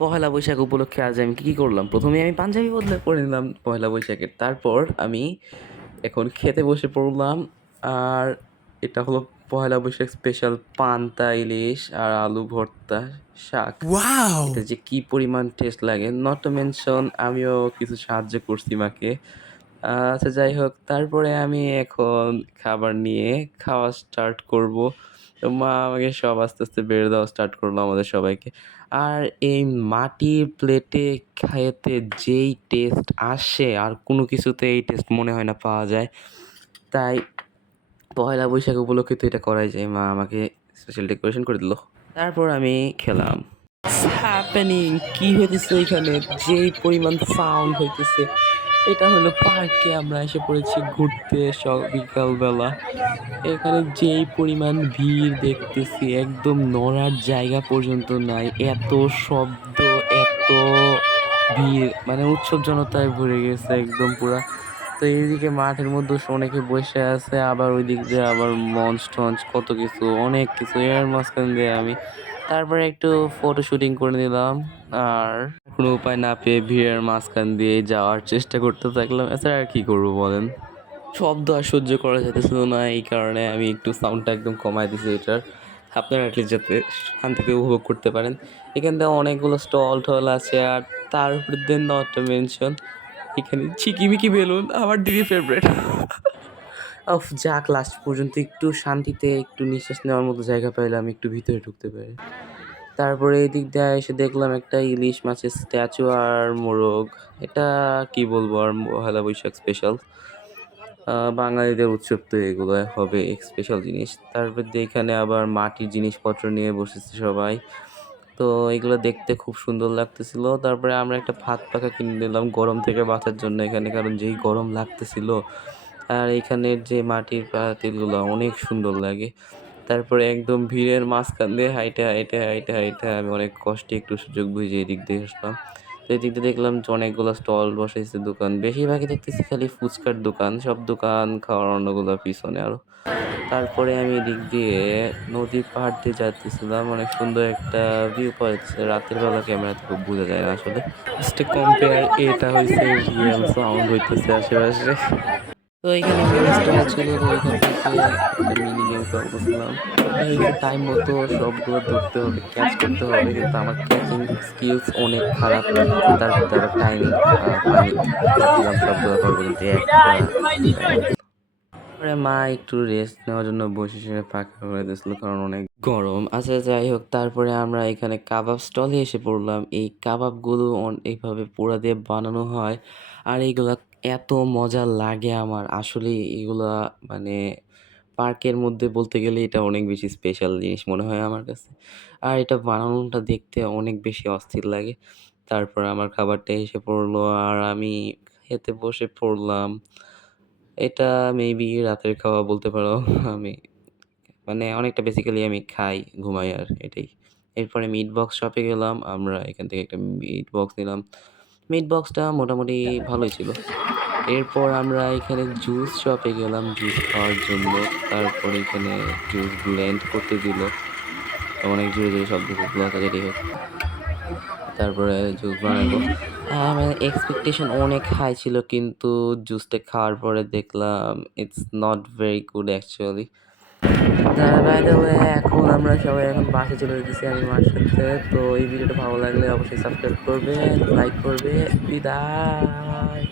পহেলা বৈশাখ উপলক্ষে আজ আমি কি করলাম? ১ম এই আমি পাঞ্জাবি বদলে পরে নিলাম পহেলা বৈশাখের। তারপর আমি এখন খেতে বসে পড়লাম। আর এটা হলো পহেলা বৈশাখ স্পেশাল পান্তা ইলিশ আর আলু ভর্তা, শাক। ওয়াও! এটা যে কি পরিমাণ টেস্ট লাগে, নট টু মেনশন আমিও কিছু সাহায্য করছি মাকে। আচ্ছা যাই হোক, তারপরে আমি এখন খাবার নিয়ে খাওয়া স্টার্ট করব। তো মা আমাকে সব আস্তে, আস্তে বেড়ে দেওয়া স্টার্ট করলো আমাদের সবাইকে। আর এই মাটির প্লেটে খেতে যেই টেস্ট আসে আর কোনো কিছুতে এই টেস্ট মনে হয় না পাওয়া যায়। তাই পহেলা বৈশাখ উপলক্ষে তো এটা করাই যায়। মা আমাকে স্পেশাল ডেকোরেশন করে দিল। তারপর আমি খেলাম। What's happening? কি হইতেছে এখানে? যেই পরিমাণ সাউন্ড হইতেছে, এটা হলো পার্কে আমরা এসে পড়েছি ঘুরতে বিকালবেলা। এখানে যেই পরিমাণ ভিড় দেখতেছি, একদম নড়ার জায়গা পর্যন্ত নাই। এত শব্দ, এত ভিড়, মানে উৎসব জনতায় ভরে গেছে একদম পুরা। তো এইদিকে মাঠের মধ্যে অনেকে বসে আছে, আবার ওই দিক দিয়ে আবার মঞ্চ-টঞ্চ কত কিছু, অনেক কিছু। এর মাঝখান দিয়ে আমি তারপরে একটু ফটো শুটিং করে নিলাম। আর কোনো উপায় না পেয়ে ভিড়ের মাঝখান দিয়ে যাওয়ার চেষ্টা করতে থাকলাম। এছাড়া আর কি করবো বলেন? শব্দ আর সহ্য করা যাইতেছিল না, এই কারণে আমি একটু সাউন্ডটা একদম কমায় দিছি এটার। আপনারা অ্যাটলিস্ট যাতে শান্তিতে উপভোগ করতে পারেন। এখান থেকে অনেকগুলো স্টল-টল আছে, আর তার উপরে দেন নট টু মেনশন এখানে ঝিকিমিকি বেলুন আমার দিদির ফেভারিট। যাক, লাস্ট পর্যন্ত একটু শান্তিতে একটু নিঃশ্বাস নেওয়ার মতো জায়গা পাইলাম, একটু ভিতরে ঢুকতে পেরে। তারপরে এদিক দিয়ে এসে দেখলাম একটা ইলিশ মাছের স্ট্যাচু আর মোরগ। এটা কি বলবো আর, পহেলা বৈশাখ স্পেশাল। বাঙালিদের উৎসব তো এগুলো হবে স্পেশাল জিনিস। তারপর দিয়ে এখানে আবার মাটির জিনিসপত্র নিয়ে বসেছে সবাই। তো এগুলো দেখতে খুব সুন্দর লাগতেছিল। তারপরে আমরা একটা ভাত পাখা কিনে নিলাম গরম থেকে বাঁচার জন্য এখানে, কারণ যেই গরম লাগতেছিল। আর এখানের যে মাটির পাতিলগুলো অনেক সুন্দর লাগে। তারপরে একদম ভিড়ের মাঝখান দিয়ে হাইটা আমি অনেক কষ্টে একটু সুযোগ বুঝে এদিক দিয়ে আসলাম। তো এদিক দিয়ে দেখলাম যে অনেকগুলো স্টল বসাইছে দোকান। বেশিরভাগই দেখতেছি খালি ফুচকার দোকান। সব দোকান খাওয়ার অন্যগুলো পিছনে আরো। তারপরে আমি এদিক দিয়ে নদীর পাড় দিয়ে যাইতেছিলাম। অনেক সুন্দর একটা ভিউ পাওয়া যাচ্ছে। রাতের বেলা ক্যামেরাতে খুব বোঝা যায় না আসলে। জাস্ট কম্পেয়ার, এটা হইছে রিয়াল সাউন্ড হইতেছে আশেপাশে। তো এখানে মিনি স্টল ছিল, তো ওইখান থেকে একটা মিনি গেম খেলতেছিলাম। এটা হচ্ছে টাইম মতো সবগুলো ধরতে হবে, ক্যাচ করতে হবে, কিন্তু আমার ক্যাচিং স্কিলস অনেক খারাপ। তো তার ভিতরে আবার টাইম পাইনি। ভাবছিলাম সবগুলো পারবো, কিন্তু একটা পাইরা গেল। পরে মা একটু রেস্ট নেওয়ার জন্য বসে পাখা করে দিয়েছিল, কারণ অনেক গরম। আচ্ছা যাই হোক, তারপরে আমরা এখানে কাবাব স্টলে এসে পড়লাম। এই কাবাবগুলো এইভাবে পোড়া দিয়ে বানানো হয়, আর এইগুলা এত মজা লাগে আমার আসলে। এগুলা মানে পার্কের মধ্যে বলতে গেলে এটা অনেক বেশি স্পেশাল জিনিস মনে হয় আমার কাছে। আর এটা বানানোটা দেখতে অনেক বেশি অস্থির লাগে। তারপর আমার খাবারটা এসে পড়লো আর আমি খেতে বসে পড়লাম। এটা মেবি রাতের খাওয়া বলতে পারো। আমি মানে অনেকটা বেসিক্যালি আমি খাই, ঘুমাই, আর এটাই। এরপরে মিট বক্স শপে গেলাম। আমরা এখান থেকে একটা মিট বক্স নিলাম। মিট বক্সটা মোটামুটি ভালোই ছিল। এরপর আমরা এখানে জুস শপে গেলাম জুস খাওয়ার জন্য। তারপরে এখানে জুস ব্লেন্ড করতে দিল। অনেক জোরে, জোরে শব্দ করলো, যেটাই হোক। তারপরে জুস বানালো। আমার এক্সপেকটেশন অনেক হাই ছিল, কিন্তু জুসটা খাওয়ার পরে দেখলাম it's not very good actually. By the way, এখন আমরা সবাই এখন বাসায় চলে যেতেছি আমি মার সাথে। তো এই ভিডিওটা ভালো লাগলে অবশ্যই সাবস্ক্রাইব করবে, লাইক করবে। বিদায়।